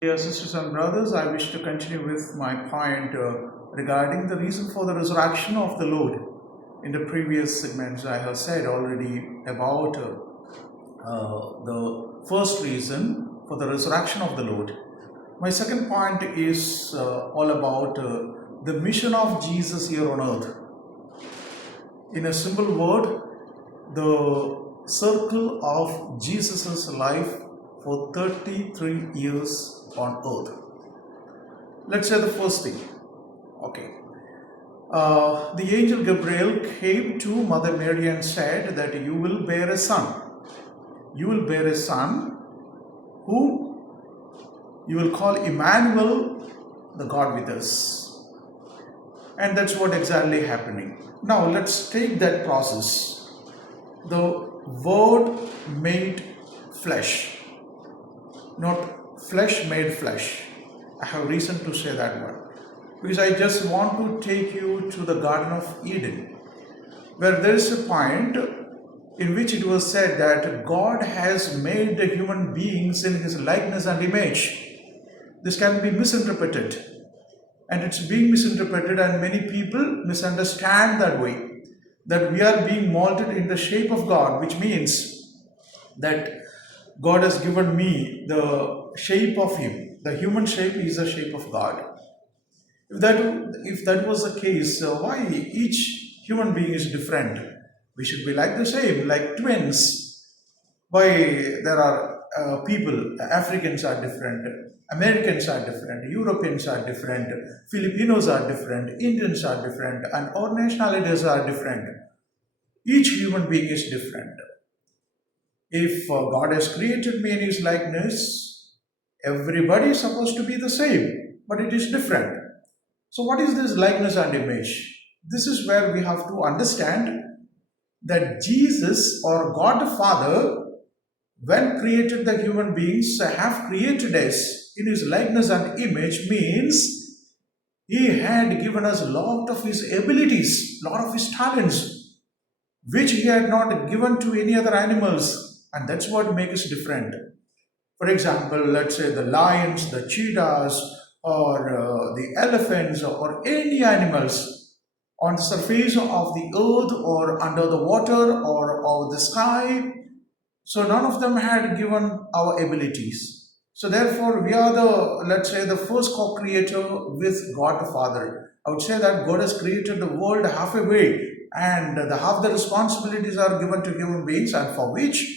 Dear sisters and brothers, I wish to continue with my point regarding the reason for the resurrection of the Lord. In the previous segments, I have said already about the first reason for the resurrection of the Lord. My second point is all about the mission of Jesus here on earth. In a simple word, the circle of Jesus' life for 33 years on earth. Let's say the first thing. Okay. The angel Gabriel came to Mother Mary and said that you will bear a son. You will bear a son whom you will call Emmanuel, the God with us. And that's what exactly happening. Now let's take that process. The word made flesh, not flesh made flesh. I have reason to say that one because I just want to take you to the Garden of Eden, where there is a point in which it was said that God has made the human beings in his likeness and image. This can be misinterpreted, and it's being misinterpreted, and many people misunderstand that way, that we are being molded in the shape of God, which means that God has given me the shape of him. The human shape is the shape of God. If that was the case, why each human being is different? We should be like the same, like twins. Why there are people, Africans are different, Americans are different, Europeans are different, Filipinos are different, Indians are different, and all nationalities are different. Each human being is different. If God has created me in his likeness, everybody is supposed to be the same, but it is different. So, what is this likeness and image? This is where we have to understand that Jesus or God the Father, when created the human beings, have created us in his likeness and image, means he had given us a lot of his abilities, a lot of his talents, which he had not given to any other animals, and that's what makes us different. For example, let's say the lions, the cheetahs, or the elephants, or any animals on the surface of the earth, or under the water, or over the sky. So none of them had given our abilities. So therefore, we are the, let's say, the first co-creator with God the Father. I would say that God has created the world half away, and the half the responsibilities are given to human beings, and for which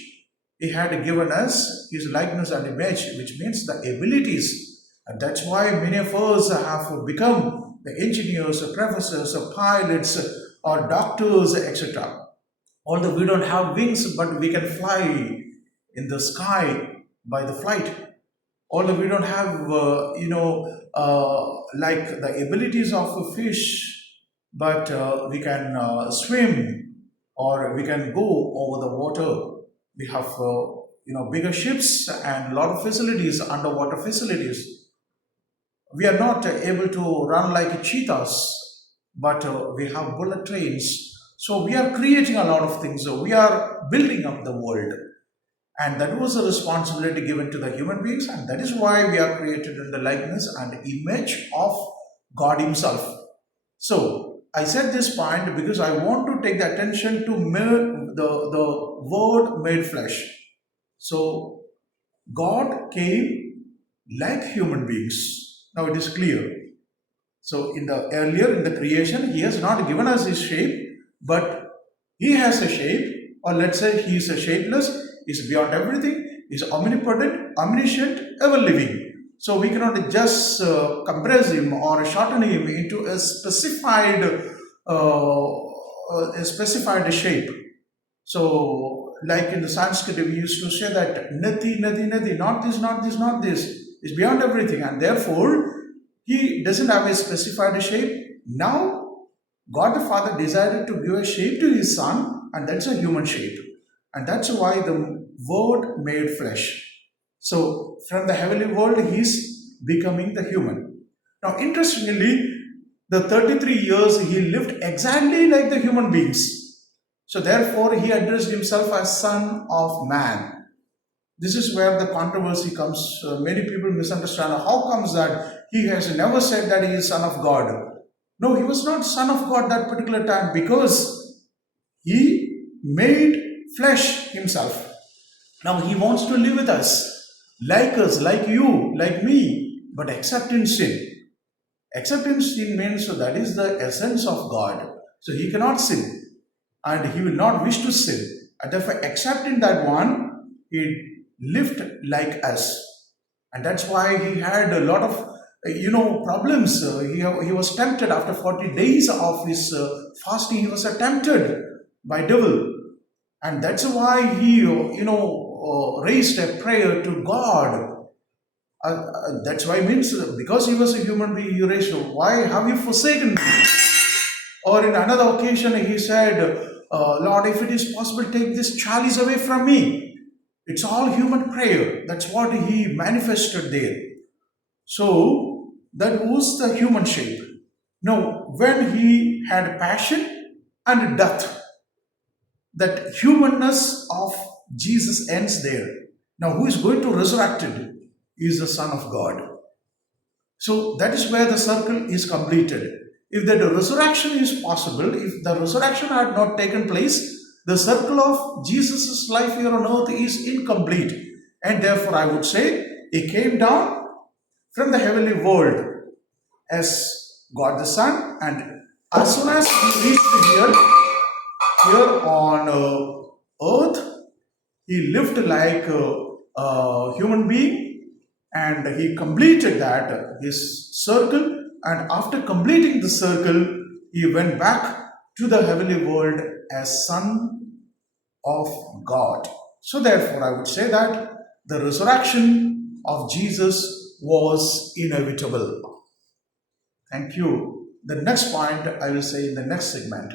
he had given us his likeness and image, which means the abilities. And that's why many of us have become the engineers, professors, pilots, or doctors, etc. Although we don't have wings, but we can fly in the sky by the flight. Although we don't have, like the abilities of a fish, but we can swim, or we can go over the water. We have, bigger ships and a lot of facilities, underwater facilities. We are not able to run like cheetahs, but we have bullet trains. So we are creating a lot of things. So we are building up the world. And that was a responsibility given to the human beings, and that is why we are created in the likeness and image of God Himself. So I said this point because I want to take the attention to the word made flesh. So God came like human beings. Now it is clear. So in the creation, He has not given us His shape, but He has a shape, or let's say He is a shapeless, is beyond everything, is omnipotent, omniscient, ever living. So we cannot just compress him or shorten him into a specified shape. So, like in the Sanskrit, we used to say that nati, nati, nati, not this, not this, not this, is beyond everything, and therefore he doesn't have a specified shape. Now, God the Father decided to give a shape to his Son, and that's a human shape. And that's why the Word made flesh. So, from the heavenly world, he's becoming the human. Now, interestingly, the 33 years he lived exactly like the human beings. So, therefore, he addressed himself as Son of Man. This is where the controversy comes. Many people misunderstand how comes that he has never said that he is son of God. No, he was not son of God that particular time because he made flesh himself. Now he wants to live with us, like you, like me, but except in sin. Except in sin means so that is the essence of God. So he cannot sin and he will not wish to sin. And therefore, except in that one, he lived like us. And that's why he had a lot of problems. He was tempted after 40 days of his fasting. He was tempted by devil, and that's why he raised a prayer to God. That's why means because he was a human being, he raised, why have you forsaken me? Or in another occasion, he said, Lord, if it is possible, take this chalice away from me. It's all human prayer. That's what he manifested there. So that was the human shape. Now, when he had passion and death, that humanness of Jesus ends there. Now, who is going to resurrect it is the Son of God. So that is where the circle is completed. If the resurrection is possible, if the resurrection had not taken place, the circle of Jesus' life here on earth is incomplete. And therefore, I would say, he came down from the heavenly world as God the Son, and as soon as he reached here on earth, he lived like a human being, and he completed that his circle. And after completing the circle, he went back to the heavenly world as Son of God. So therefore, I would say that the resurrection of Jesus was inevitable. Thank you. The next point I will say in the next segment.